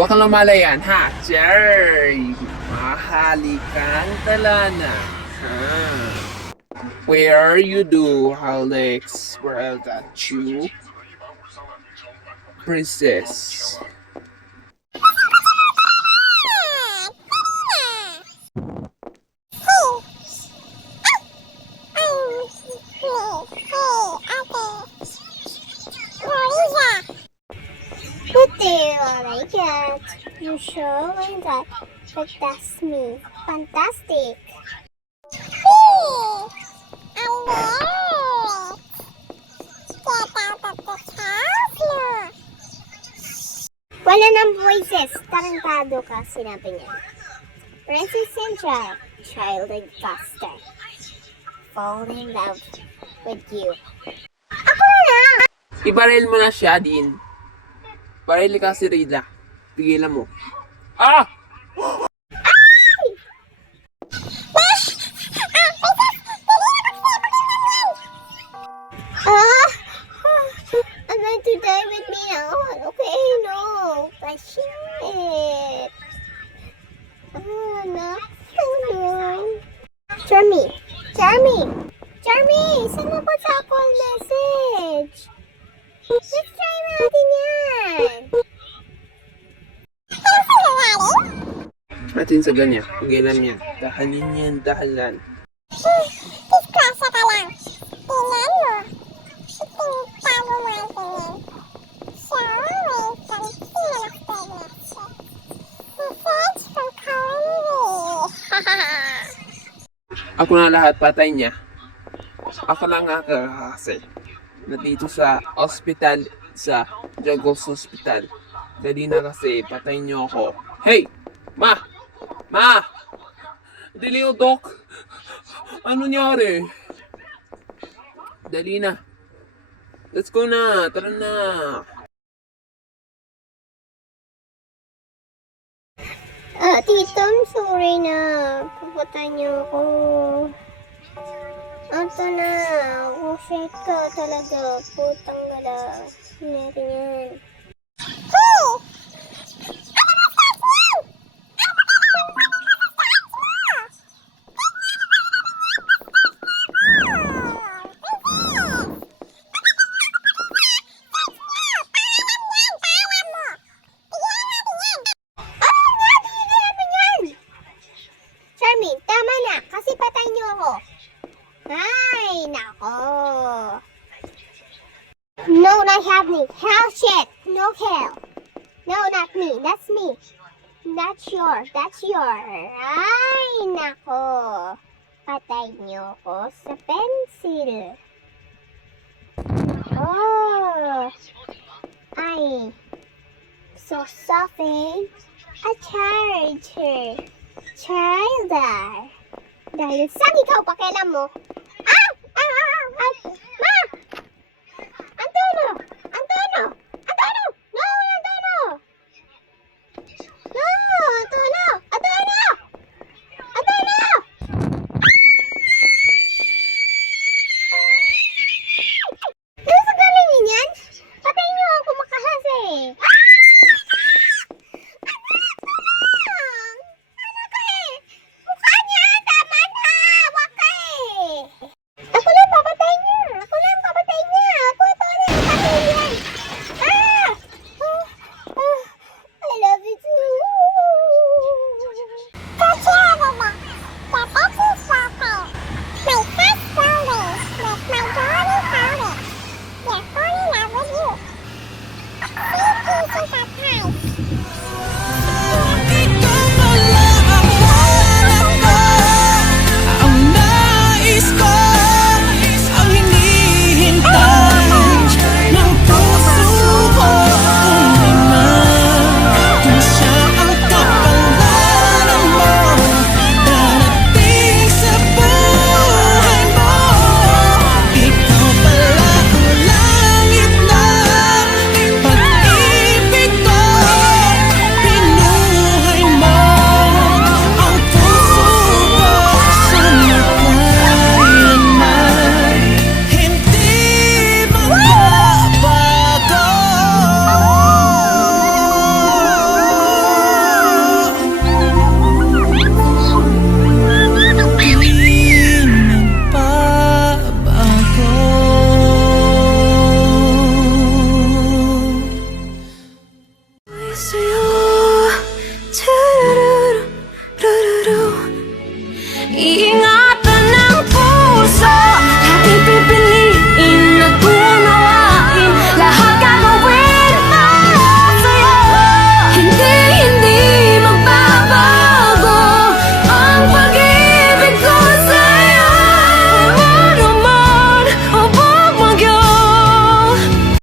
Huwag kang lumalayan, ha? Jerry! Mahalikan talana. Ha? Where you do, Alex? Where that you? Princess. What do you like it? You sure went that? But that's me. Fantastic. Wala ng voices. Tarantado ka, sinabi niya. Princess Central, child and faster. Fall in love with you. Ako na! Ibaril mo na siya, Din. Baril ka si Rida. Pigilan mo. Ah! I'm going to die with me now. Okay, no. Shit. No. Jeremy. Saan mo ba sa call message? Let's try natin yan. Atin sa ganyan. Pigilan niya. Dahanin yan, dahalan. Disgrasya ka lang. Tingnan mo. Pinagtalo mo ang tingin. Sorry, canteen of pregnancy. Message from Kylie. Ako na lahat, patay niya. Ako lang nga kasi. Nandito sa ospital, sa Jagos Hospital. Dali na kasi, patay niyo ako. Hey! Ma! Dali o, Doc! Ano nangyari? Dali na. Let's go na. Tara na. Tito, I'm sorry na. Pupunta niyo ako. Ito na. Oh, shit ka talaga. Putang gala. Hindi yan. Hey! Charmin, tama na. Kasi patay niyo ako. Ay, nako. No, not happening. Hell shit. No hell. No, not me. That's me. That's yours. Ay, nako. Patay niyo ako sa pencil. Oh. Ay. So soften. A charger. Childer. Dahil saan ikaw pakialam mo? Ma! Antonio! No, Antonio! No, Antonio! Ano sa galing yan? Patay niyo ako makahase. Mukha niya, tama na! Wag ka eh! Iingat